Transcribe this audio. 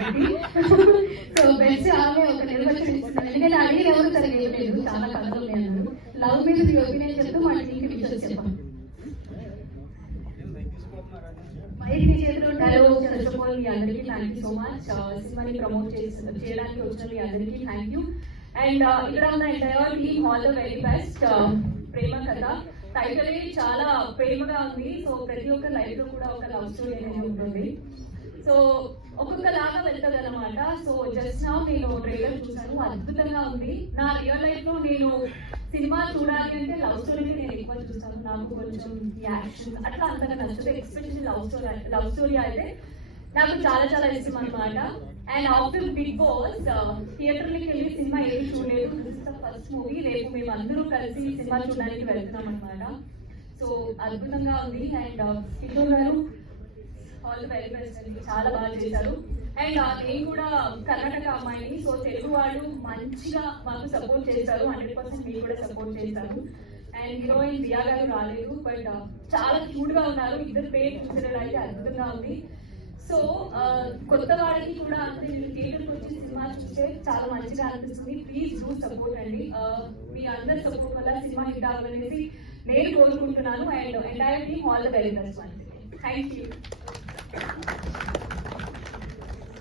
కాబట్టి so beds ఆమె ఒక నిర్వచనం ఇస్తుంది ఎందుకంటే అడిగి ఎవరు సరిగ్గా చాలా కథలు నేను లవ్ మీద ఒపీనియన్ చెప్తూ మా టీంకి పిక్చర్స్ చెప్పాను మహిళ చేతిలో డైలాగ్ ఫస్ట్ మీ అందరికీ థ్యాంక్ యూ సో మచ్ సినిమాని ప్రమోట్ చేసి చేయడానికి వచ్చిన మీ అందరికీ థ్యాంక్ యూ అండ్ ఇక్కడ ఉన్న entire team all the very best Prema Katha. Title చాలా ప్రేమగా ఉంది. సో ప్రతి ఒక్క లైఫ్లో కూడా ఒక లవ్ స్టోరీ అనేది ఉంటుంది. సో ఒక్కొక్క ఒక్కొక్కలాగా వెళ్తుంది అనమాట సో జస్ట్ నా నేను ట్రైలర్ చూసాను అద్భుతంగా ఉంది. నా రియల్ లైఫ్లో నేను సినిమా చూడాలి అంటే లవ్ స్టోరీ నేను ఎక్కువ చూస్తాను. నాకు కొంచెం యాక్షన్ అట్లా అంతగా నచ్చదు. Especially love story love story అయితే నాకు చాలా చాలా ఇష్టం అనమాట అండ్ ఆఫ్టర్ బిగ్ బాస్ థియేటర్లోకి వెళ్ళి సినిమా ఏమి చూడలేదు. దిస్ ద ఫస్ట్ మూవీ రేపు మేము అందరూ కలిసి సినిమా చూడడానికి వెళ్తున్నాం అనమాట సో అద్భుతంగా ఉంది. అండ్ uh, కిషోర్ గారు ఆల్ వెరీ బెస్ట్ అండి చాలా బాగా చేశారు. అండ్ నేను కూడా కర్ణాటక అమ్మాయిని. సో తెలుగు వాళ్ళు మంచిగా మాకు సపోర్ట్ చేస్తారు. హండ్రెడ్ పర్సెంట్ మీరు కూడా సపోర్ట్ చేస్తారు. అండ్ హీరోయిన్ రియా గారు రాలేదు బట్ చాలా క్యూట్గా ఉన్నారు. ఇద్దరు పేరు చూసినట్లయితే అద్భుతంగా ఉంది. సో కొత్త వాళ్ళకి కూడా అంటే నేను థియేటర్కి వచ్చి సినిమా చూస్తే చాలా మంచిగా అనిపిస్తుంది. ప్లీజ్ డూ సపోర్ట్ అండి. మీ అందరి సపోర్ట్ వల్ల సినిమా హిట్ అవ్వాలనేసి నేను కోరుకుంటున్నాను. And entire team all the very best thank you